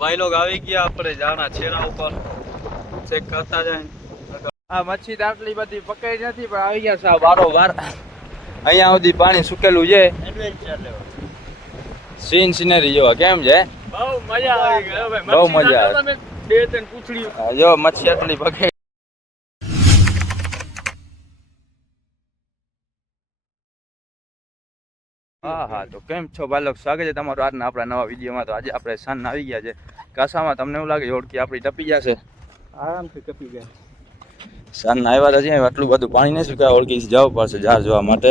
ભાઈ લોગ આવી ગયા આપણે જાણા છેડા ઉપર ચેક કરતા જાય. આ મચ્છી આટલી બધી પકડી નથી પણ આવી ગયા સાહેબ વારોવાર. અહીંયા સુધી પાણી સુકેલું છે. સીન સિનરી જોવા કેમ છે? બહુ મજા આવી ગઈ ભાઈ. બહુ મજા આવે. બે ત્રણ પૂછડી જો મચ્છી આટલી પકડી. હા તો કેમ છો બાલક, સ્વાગત છે તમારું આજના આપણા નવા વિડીયોમાં. તો આજે આપણે સાંજ આવી ગયા છે કાસામાં. તમને એવું લાગે ઓળખી આપણી ટપી જશે? આરામથી કપી ગયા. સાંજના આવ્યા હતા આટલું બધું પાણી નહીં સુકાય. ઓળખી જવું પડશે ઝાર જોવા માટે.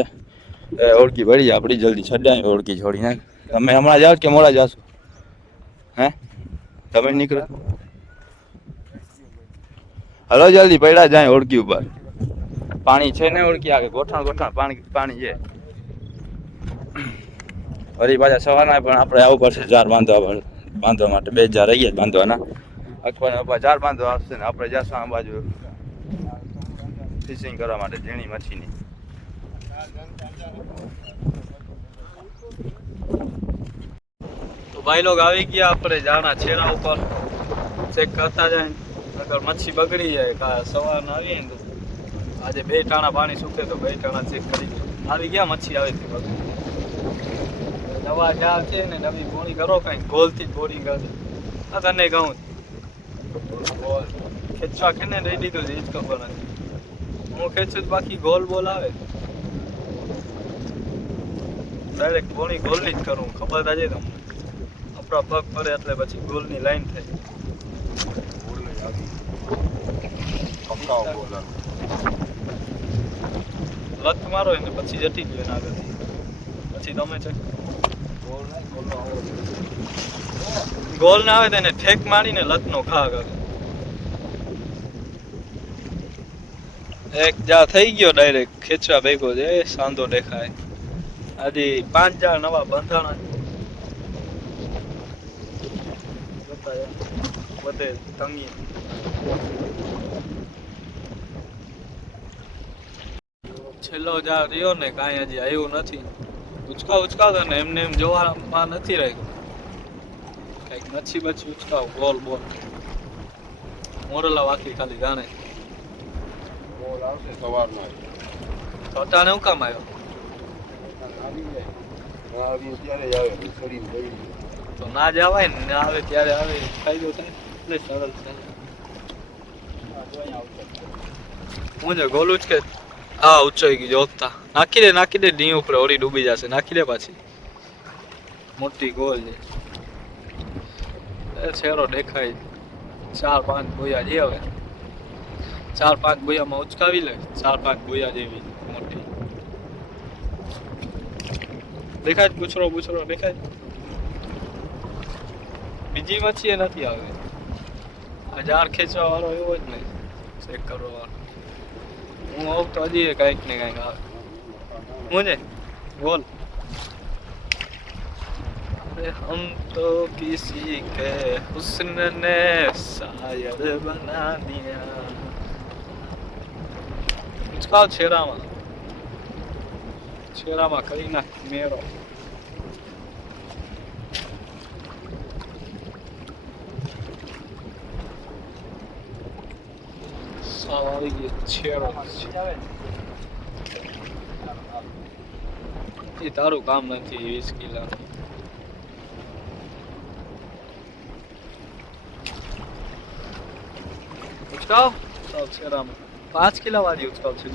ઓળખી ભરી આપણી જલ્દી છડાય ઓળખી છોડીને. તમે હમણાં જાઓ કે મોડા જાશો? હે તમે નીકળો હલો જલ્દી પડ્યા જાય ઓળખી ઉપર. પાણી છે ને ઓળખી આગે ગોઠણ પાણી છે. ફરી પાછા સવારના પણ આપણે આવવું પડશે ઝાર બાંધવા માટે. 2 ઝાર રહી ગયા બાંધવાના. અખબાર ઝાર બાંધવા આવશે ને આપણે જશું આ બાજુ ફિશિંગ કરવા માટે ઝીણી મચ્છીની. તો ભાઈ લોગ આવી ગયા આપણે જાણા છેડા ઉપર ચેક કરતા જાય. અગર મચ્છી બગડી જાય કા સવારના આવીએ ને આજે 2 ટાણા પાણી સુકે તો 2 ટાણા ચેક કરી આવી ગયા. મચ્છી આવી હતી બગડી. નવા જાળ છે ને નવી બોણી કરો કઈ ગોલથી જ બોરી કરે. આ તને કહું ખેંચવા કેને રહી દીધું એ જ ખબર નથી. હું ખેંચું બાકી ગોલ બોલ આવે ડાયરેક્ટ બોણી ગોલની જ કરું. ખબર થાય તમને આપણા પગ પડે એટલે પછી ગોલની લાઈન થાય. લત મારો ને પછી જટી ગયો એના આગળથી. પછી તમે છે ગોલ ના આવે તેને ઠેક મારીને લતનો ઘા કરે. એક જા થઈ ગયો ડાયરેક્ટ ખેંચવા ભેગો છે. સાંધો દેખાય. હજી 5 જા નવા બંધાણા બધે તંગી. છેલ્લો જા રહ્યો ને કાંઈ હજી આવ્યું નથી. ઉચકાવતો ને એમને એમ જોવામાં નથી રહ્યું. કંઈક મચ્છી બચ્છી ઉચકાવ બોલ મોરલા વાકી ખાલી જાણે. બોલ આવશે સવારમાં. તો અટાણે હું કામ આવ્યો? તો ના જવાય ને ના આવે ત્યારે આવે. ફાયદો થાય એટલે સરળ થાય. હું છે ગોલું જ કે હા ઉચ્ચાઈ ગઈ જોતા. નાખી દે ડી ઉપર ઓરી ડૂબી જશે. નાખી દે પાછી. મોટી ગોલ છે. છેરો દેખાય. 4-5 બોયા જે હવે 4-5 બોયામાં ઉચકાવી લે. 4-5 બોયા જેવી મોટી દેખાય. પૂછરો દેખાય. બીજી મચ્છી એ નથી આવે. આ જાર ખેંચવા વાળો એવો જ નહીં. ચેક કરવા વાળો હું આવું તો હજી કંઈક ને કંઈક આવે. હું છે બોલ हम तो किसी के हुस्न ने शायद बना दिया. ઉચકાવ છેડામાં કરી નાખ મેરો. સાવ આવી ગયો છેડો. એ તારું કામ નથી 20 કિલો. ઉચકાવ સાવ છેડામાં 5 કિલો વાળી ઉચકાવ છે.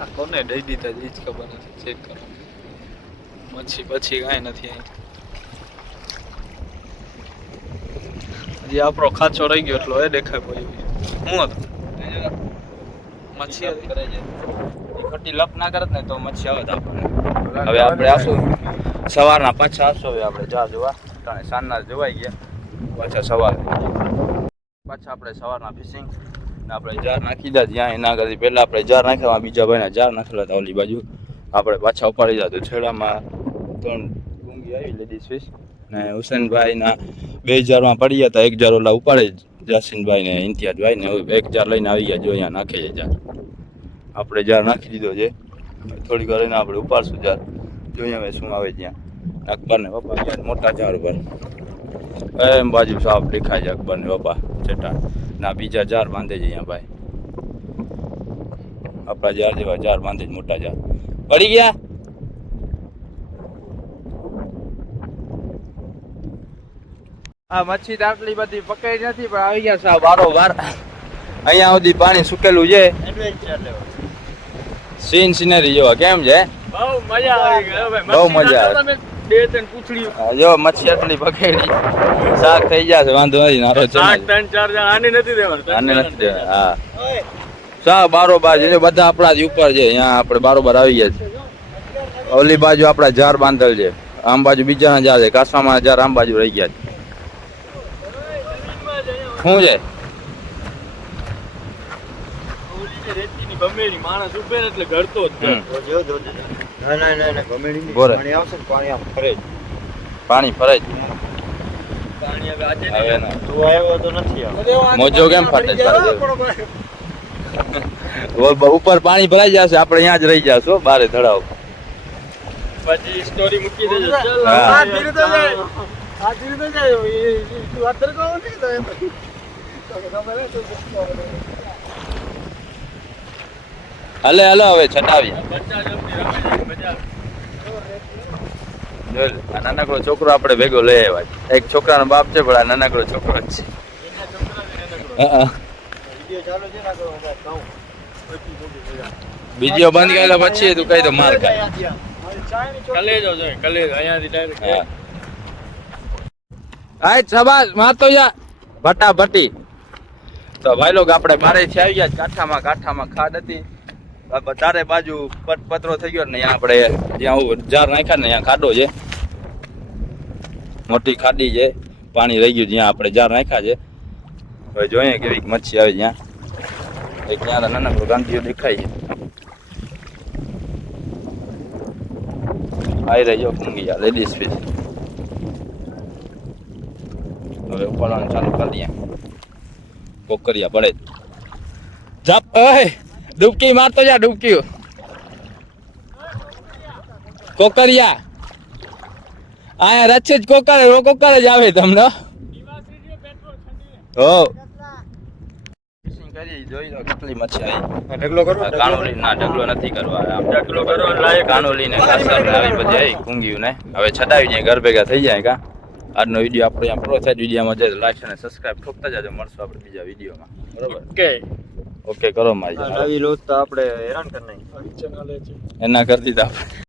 આ કોને દઈ દીધા એ જ ખબર નથી. ચેક કરો મચ્છી પછી કાંઈ નથી અહીં. હજી આપણો ખાચો રહી ગયો એટલો એ દેખાય પડ્યો. હું હતો મચ્છી ખોટી લપ ના કરત ને તો મચ્છી આવે. હવે આપણે આવશું સવારના પાછા આવશું. હવે આપણે જા જોવા કારણ સાંજના જોવાઈ ગયા પાછા સવાર. પાછા આપણે સવારના ફિશિંગ ને આપણે જાર નાખી દીધા. જ્યાં એના આગળથી પહેલાં આપણે જાર નાખ્યા. બીજા ભાઈના જાર નાખેલા હતા ઓલી બાજુ. આપણે પાછા ઉપાડી દીધા. છેડામાં 3 ડુંગી આવી લેડીઝ ફિશ ને હુસેનભાઈના 2 જારમાં પડી ગયા હતા. 1 જાર ઓલા ઉપાડે જાસીનભાઈ ને ઇમ્તિયાઝભાઈ ને 1 જાર લઈને આવી ગયા. જો અહીંયા નાખે છે જાર. આપણે જાર નાખી દીધો છે. થોડીક વાર એને આપણે ઉપાડશું જાર. જોઈએ હવે શું આવે ત્યાં. અકબર ને પપ્પા ગયા મોટા જાર ઉપર. એમ બાજુ સાફ દેખાય છે અકબર ને બાપા ચટા ના બીજા જાર બાંધે છે અહીંયા ભાઈ આપણા જાર જેવા જાર બાંધે છે મોટા જાર પડી ગયા આ મચ્છી તો આટલી બધી પકડી નથી પણ આવી ગયા સાહેબ વારોવાર અહીંયા સુધી પાણી સુકેલું છે સીન સિનરી જેવા કેમ છે બહુ મજા આવી ગઈ હવે બહુ મજા આવે. બે ત્રણ પૂછડી હા, જો મચ્છી આટલી પકડી શાક થઈ જશે વાંધો નથી નારો છે શાક ત્રણ ચાર જણ આને નથી દેવાનું આને નથી દેવા. હા સા બારોબાર છે બધા આપણા જ ઉપર છે અહીંયા આપણે બારોબાર આવી ગયા છે ઓલી બાજુ આપણા જાર બાંધેલ છે આમ બાજુ બીજાના જાર છે કાસવામાં જાર આમ બાજુ રહી ગયા છે શું છે રેતીની બમેડી માણસ ઉભે ને એટલે ઘડતો જ હમ. પાણી બોરે. આવશે ને પાણી આમ ફરે જ. પાણી ફરે જ પાણી હવે આજે હવે ના. તું આવ્યો તો નથી આવ્યો. મોજો કેમ ફાટે છે તારે જેવો? ઉપર પાણી ભરાઈ જશે આપણે અહીંયા જ રહી જશું બારે ધડાવ પછી સ્ટોરી મૂકી દેજો ચલ હા. આ ધીરે તો જાય આ ધીરે તો જાય તું અત્યારે કહો ને તો એમ હલે હલે હવે છટાવી બચ્ચા જલ્દી રમે છે મજા જો લે, આ નાનકડો છોકરો આપણે ભેગો લઈ આવ્યા છે. એક છોકરાનો બાપ છે પણ આ નાનકડો છોકરો જ છે હા. વિડીયો ચાલુ છે ને આગળ વધારે કહું. બીજીઓ બંધ કરેલા પછી તું કઈ તો માર ખાય કલેજો જોઈએ કલેજો અહીંયાથી ડાયરેક્ટ હા આય શાબાશ મારતો જા ભટ્ટી તો ભાઈ લોક આપણે બારેથી આવી ગયા કાંઠામાં ખાડ હતી ચારે બાજુ પતરો થઈ ગયો ને અહીંયા આપણે જ્યાં જાર નાખ્યા ને અહીંયા ખાડો છે મોટી ખાડી છે પાણી રહી ગયું જ્યાં આપણે જાર નાખ્યા છે હવે જોઈએ કેવી મચ્છી આવે જ્યાં એક ત્યાં તો નાનકડો ગાંધીઓ દેખાય છે આવી રહી જો ફૂંગી જા લેડીઝ ફિશ હવે ઉપાડવાનું ચાલુ કરી દઈએ કોકરિયા પડે જપ ઓય ડૂબકી મારતો જા ડૂબકી કોકરિયા આયા રચે જ કોકર જ આવે તમને હો ફિશિંગ કરી જોઈ લો કેટલી મચ્છી આવી ઢગલો કરો કાનોલી ના ઢગલો નથી કરવા આમ ઢગલો કરો લાયક કાનોલી ને કાસર ને આવી બધી આવી કુંગીયું ને હવે છડાવી જાય ઘર ભેગા થઈ જાય કા આજનો વિડીયો આપણે અહીંયા પૂરો થાય વિડીયોમાં જાય લાઈક અને સબસ્ક્રાઇબ ઠોકતા જાજો મળશું આપણે બીજા વિડીયોમાં બરોબર ઓકે ઓકે કરો મારી નવી લોટ તો આપણે હેરાન કરી નાખી. ચેનલ છે એના કરતી તો આપણે